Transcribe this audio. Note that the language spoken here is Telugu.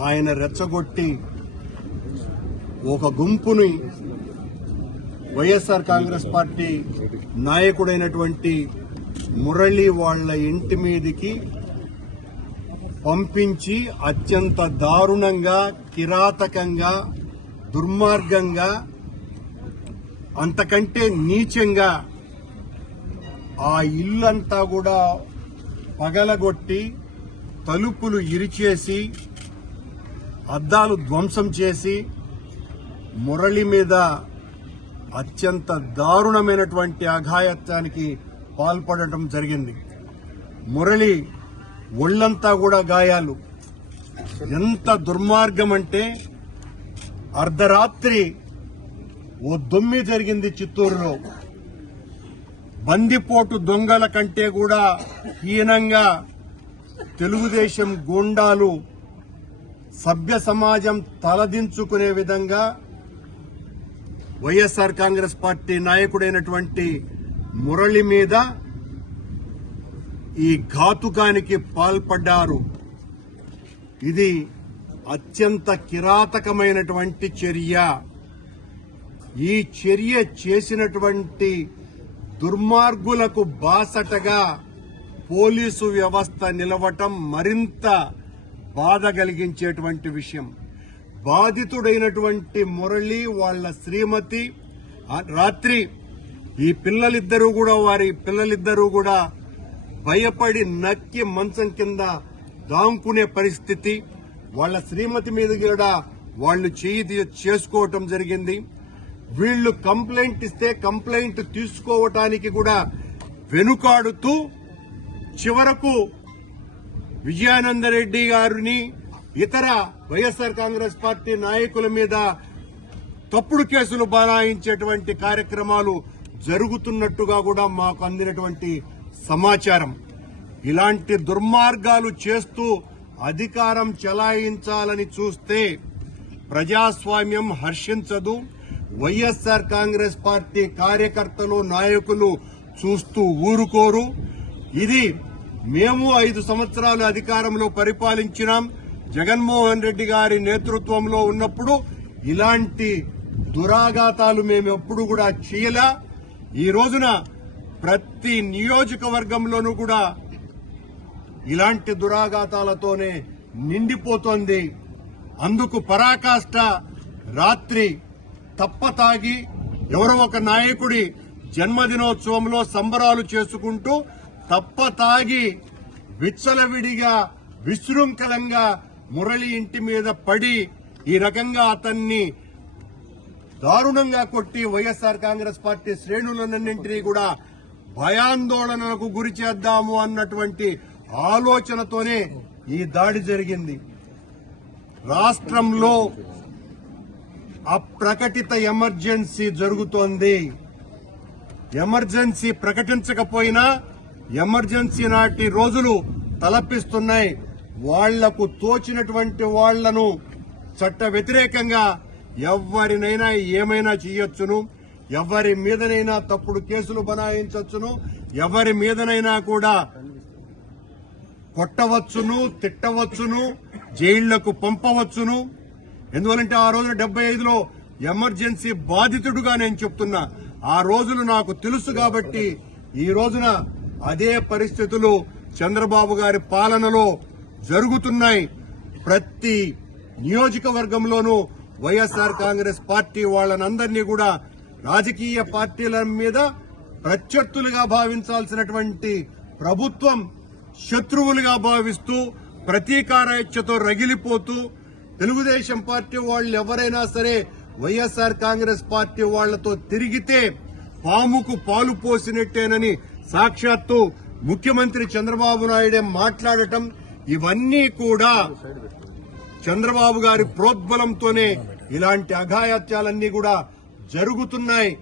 ఆయన రెచ్చగొట్టి ఒక గుంపుని వైఎస్ఆర్ కాంగ్రెస్ పార్టీ నాయకుడైనటువంటి మురళి వాళ్ళ ఇంటి మీదికి పంపించి అత్యంత దారుణంగా కిరాతకంగా దుర్మార్గంగా అంతకంటే నీచంగా ఆ ఇల్లంతా కూడా పగలగొట్టి తలుపులు ఇరిచేసి అద్దాలు ధ్వంసం చేసి మురళి మీద అత్యంత దారుణమైనటువంటి అఘాయత్వానికి పాల్పడటం జరిగింది. మురళి ఒళ్ళంతా కూడా గాయాలు. ఎంత దుర్మార్గం అంటే అర్ధరాత్రి ఓ దొమ్మి జరిగింది చిత్తూరులో. బందిపోటు దొంగల కంటే కూడా హీనంగా తెలుగుదేశం గూండాలు సభ్య సమాజం తలదించుకునే విధంగా వైఎస్ఆర్ కాంగ్రెస్ పార్టీ నాయకుడైనటువంటి మురళి మీద ఈ ఘాతుకానికి పాల్పడ్డారు. ఇది అత్యంత కిరాతకమైనటువంటి చర్య. ఈ చర్య చేసినటువంటి దుర్మార్గులకు బాసటగా పోలీసు వ్యవస్థ నిలవటం మరింత బాధ కలిగించేటువంటి విషయం. బాధితుడైనటువంటి మురళి వాళ్ళ శ్రీమతి రాత్రి ఈ పిల్లలిద్దరూ కూడా వారి పిల్లలిద్దరూ కూడా భయపడి నక్కి మంచం కింద దాంకునే పరిస్థితి. వాళ్ళ శ్రీమతి మీద కూడా వాళ్ళు చేయి చేసుకోవటం జరిగింది. వీళ్ళు కంప్లైంట్ ఇస్తే కంప్లైంట్ తీసుకోవటానికి కూడా వెనుకాడుతూ చివరకు విజయానందరెడ్డి గారిని ఇతర వైఎస్ఆర్ కాంగ్రెస్ పార్టీ నాయకుల మీద తప్పుడు కేసులు బనాయించేటువంటి కార్యక్రమాలు జరుగుతున్నట్టుగా కూడా మాకు అందినటువంటి సమాచారం. ఇలాంటి దుర్మార్గాలు చేస్తూ అధికారం చెలాయించాలని చూస్తే ప్రజాస్వామ్యం హర్షించదు. వైఎస్ఆర్ కాంగ్రెస్ పార్టీ కార్యకర్తలు నాయకులు చూస్తూ ఊరుకోరు. ఇది మేము ఐదు సంవత్సరాలు అధికారంలో పరిపాలించినాం. జగన్మోహన్ రెడ్డి గారి నేతృత్వంలో ఉన్నప్పుడు ఇలాంటి దురాఘాతాలు మేము ఎప్పుడు కూడా చేయలా. ఈ రోజున ప్రతి నియోజకవర్గంలోనూ కూడా ఇలాంటి దురాఘాతాలతోనే నిండిపోతోంది. అందుకు పరాకాష్ట రాత్రి తప్పతాగి ఎవరో ఒక నాయకుడి జన్మదినోత్సవంలో సంబరాలు చేసుకుంటూ తప్ప తాగి విచ్చలవిడిగా విశృంఖలంగా మురళి ఇంటి మీద పడి ఈ రకంగా అతన్ని దారుణంగా కొట్టి వైఎస్ఆర్ కాంగ్రెస్ పార్టీ శ్రేణులన్నింటినీ కూడా భయాందోళనలకు గురి చేద్దాము అన్నటువంటి ఆలోచనతోనే ఈ దాడి జరిగింది. రాష్ట్రంలో అప్రకటిత ఎమర్జెన్సీ జరుగుతోంది. ఎమర్జెన్సీ ప్రకటించకపోయినా ఎమర్జెన్సీ నాటి రోజులు తలపిస్తున్నాయి. వాళ్ళకు తోచినటువంటి వాళ్ళను చట్ట వ్యతిరేకంగా ఎవరినైనా ఏమైనా చేయొచ్చును. ఎవరి మీదనైనా తప్పుడు కేసులు బనాయించవచ్చును ఎవరి మీదనైనా కూడా కొట్టవచ్చును తిట్టవచ్చును జైళ్ళకు పంపవచ్చును. ఎందువలంటే ఆ రోజున డెబ్బై ఐదులో ఎమర్జెన్సీ బాధితుడుగా నేను చెప్తున్నా. ఆ రోజులు నాకు తెలుసు కాబట్టి ఈ రోజున అదే పరిస్థితులు చంద్రబాబు గారి పాలనలో జరుగుతున్నాయి. ప్రతి నియోజకవర్గంలోనూ వైఎస్ఆర్ కాంగ్రెస్ పార్టీ వాళ్ళనందరినీ కూడా రాజకీయ పార్టీల మీద ప్రత్యర్థులుగా భావించాల్సినటువంటి ప్రభుత్వం శత్రువులుగా భావిస్తూ ప్రతీకారేచ్ఛతో రగిలిపోతూ తెలుగుదేశం పార్టీ వాళ్ళు ఎవరైనా సరే వైఎస్ఆర్ కాంగ్రెస్ పార్టీ వాళ్ళతో తిరిగితే పాముకు పాలు పోసినట్టేనని సాక్షాత్తు ముఖ్యమంత్రి చంద్రబాబు నాయుడే మాట్లాడటం ఇవన్నీ కూడా చంద్రబాబు గారి ప్రోద్బలంతోనే ఇలాంటి అఘాయత్యాలన్నీ కూడా జరుగుతున్నాయి.